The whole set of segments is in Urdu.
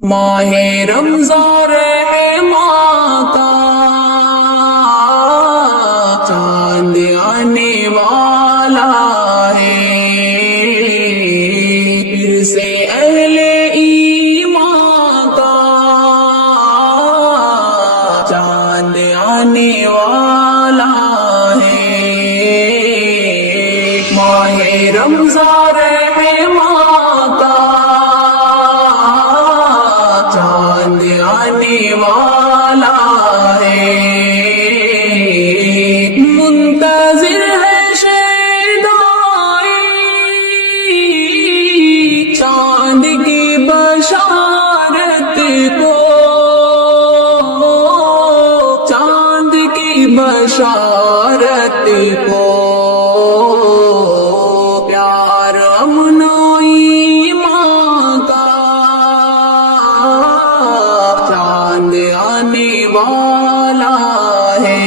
ماہ رمضان رحماں کا چاند آنے والا ہے، پھر سے اہل ایمان کا چاند آنے والا ہے۔ ماہ رمضان رحماں کا چاند آنے والا ہے، منتظر ہے شیدائی چاند کی بشارت کو، چاند کی بشارت کو، پیار امن و ایمان کا چاند آنے والا ہے۔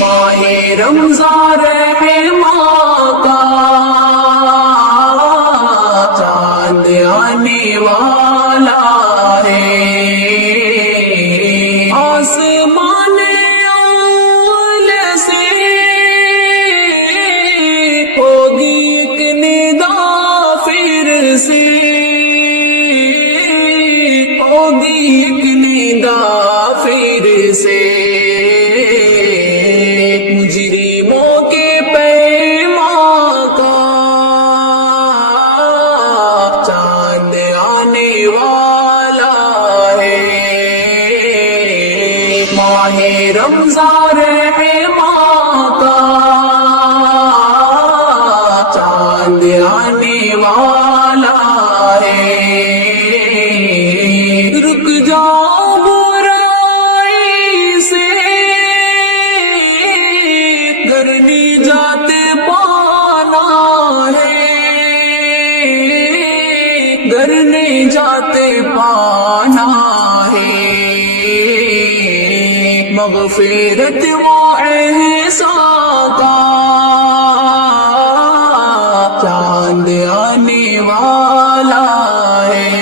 ماہ رمضان رحماں کا چاند آنے والا ہے، آسمان اول سے ہوگی ایک ندا، پھر سے ہوگی ایک ندا، پھر سے مجرموں کے پیمان کا چاند آنے والا ہے۔ ماہ رمضان رحماں کا چاند آنے والا ہے، رک جاؤ برائی سے گر نجات پانا ہے، گر نجات پانا ہے، مغفرت و احسان کا چاند آنے والا ہے۔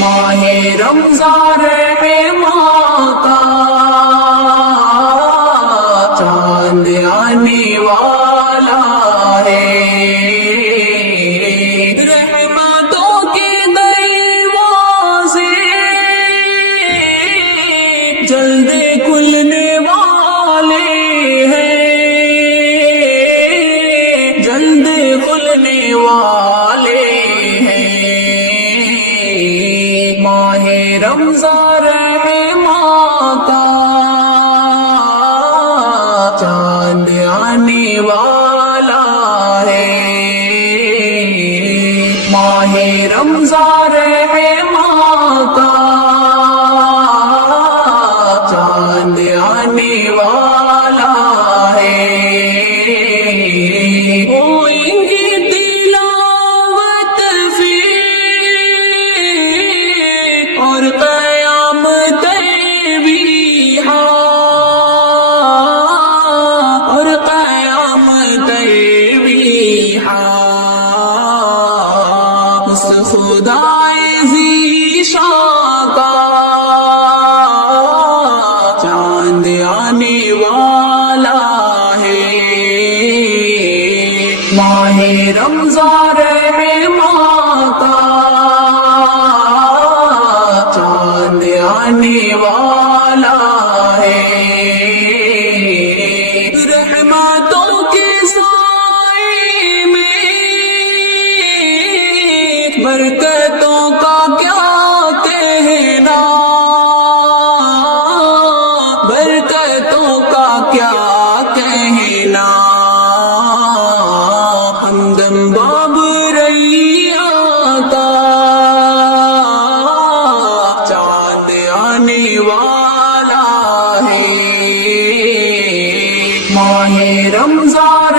ماہ رمضان رحماں کا چاند آنے والا ہے، رحمتوں کے دروازے جلد کھلنے والے ہیں، جلد کھلنے والے ہیں۔ ماہ رمضان رحماں کا چاند آنے والا ہے، ماہ رمضان رحماں کا چاند آنے والا ہے۔ ہوئیں گی تلاوت پھر اور قیامت بھی ہاں، اور قیامت بھی ہاں، اس خدائے ذیشان کا چاند آنے والا ہے۔ ماہ رمضان رحماں کا چاند آنے والا ہے، رحمتوں کے سائے میں برکتوں کا کیا کہنا، برکتوں کا کیا کہنا، ہمدم باب ریاں کا چاند آنے والا ہے۔ ماہ رمضان